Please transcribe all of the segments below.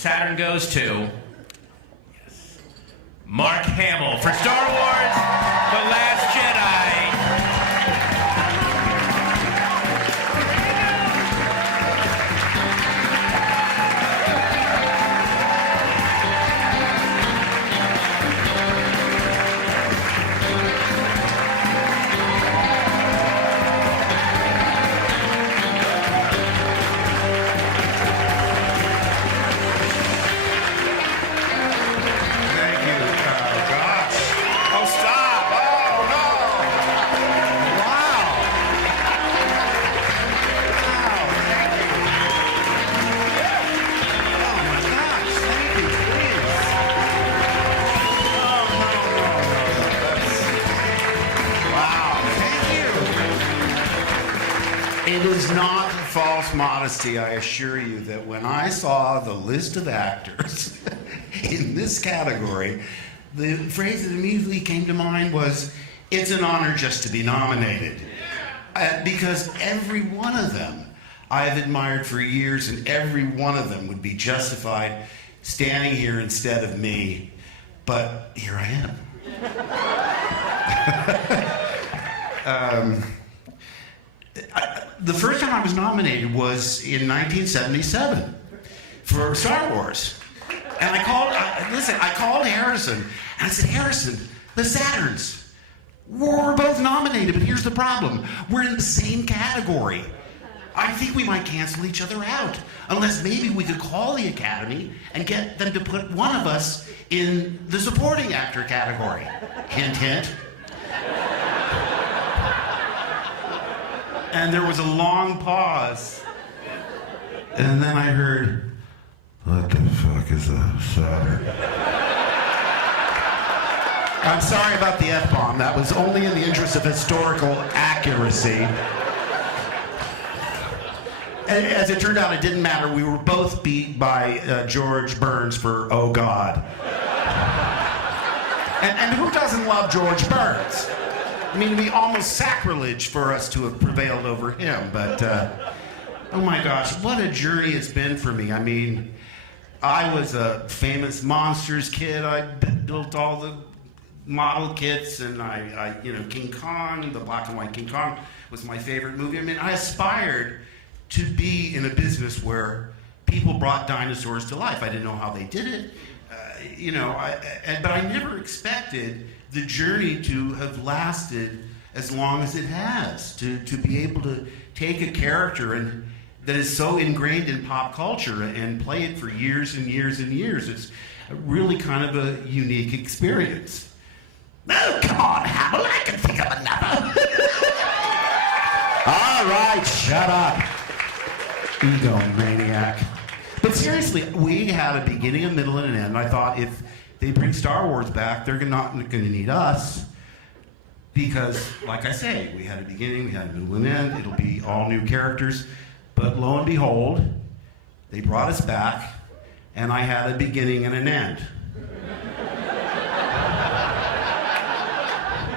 Saturn goes to Mark Hamill for Star Wars: The Last Jedi. It is not false modesty, I assure you, that when I saw the list of actors in this category, the phrase that immediately came to mind was, it's an honor just to be nominated. Because every one of them I've admired for years, and every one of them would be justified standing here instead of me, but here I am. The first time I was nominated was in 1977 for Star Wars. And I called Harrison, and I said, Harrison, the Saturns, we're both nominated, but here's the problem. We're in the same category. I think we might cancel each other out, unless maybe we could call the Academy and get them to put one of us in the supporting actor category. Hint, hint. And there was a long pause. And then I heard, what the fuck is a Saturn? I'm sorry about the F-bomb. That was only in the interest of historical accuracy. And as it turned out, it didn't matter. We were both beat by George Burns for Oh God. And who doesn't love George Burns? I mean, it'd be almost sacrilege for us to have prevailed over him, but oh my gosh, what a journey it's been for me. I mean, I was a famous Monsters kid. I built all the model kits, and I King Kong, the black and white King Kong was my favorite movie. I mean, I aspired to be in a business where people brought dinosaurs to life. I didn't know how they did it, but I never expected the journey to have lasted as long as it has, to be able to take a character that is so ingrained in pop culture and play it for years and years and years. It's really kind of a unique experience. Oh, come on, Hamill, I can think of another. All right, shut up. Egomaniac. But seriously, we had a beginning, a middle, and an end. I thought if they bring Star Wars back, they're not going to need us, because, like I say, we had a beginning, we had a middle and end, it'll be all new characters, but lo and behold, they brought us back, and I had a beginning and an end.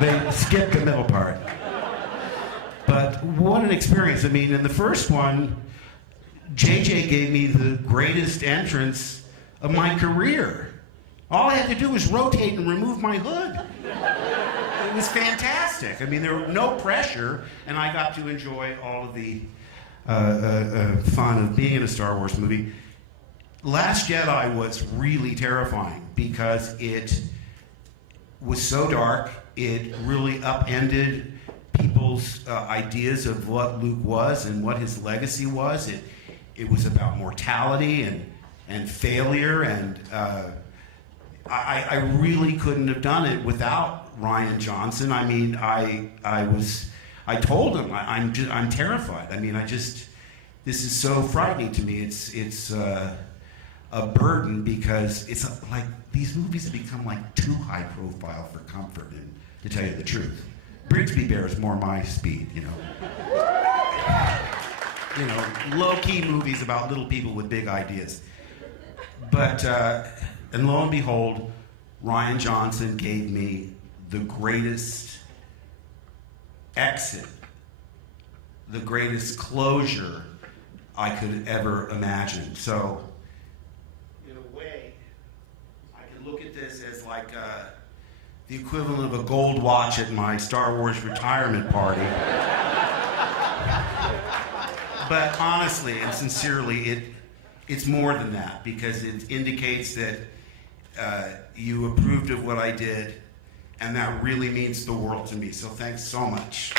They skipped the middle part. But what an experience. I mean, in the first one, JJ gave me the greatest entrance of my career. All I had to do was rotate and remove my hood. It was fantastic. I mean, there was no pressure, and I got to enjoy all of the fun of being in a Star Wars movie. Last Jedi was really terrifying because it was so dark. It really upended people's ideas of what Luke was and what his legacy was. It was about mortality and failure, and I really couldn't have done it without Rian Johnson. I mean, I told him I'm terrified. I mean, this is so frightening to me. It's a burden, because it's like these movies have become like too high profile for comfort, and to tell you the truth, Brigsby Bear is more my speed, low-key movies about little people with big ideas. But, and lo and behold, Rian Johnson gave me the greatest exit, the greatest closure I could ever imagine. So, like the equivalent of a gold watch at my Star Wars retirement party. But honestly and sincerely, it's more than that, because it indicates that you approved of what I did, and that really means the world to me. So thanks so much.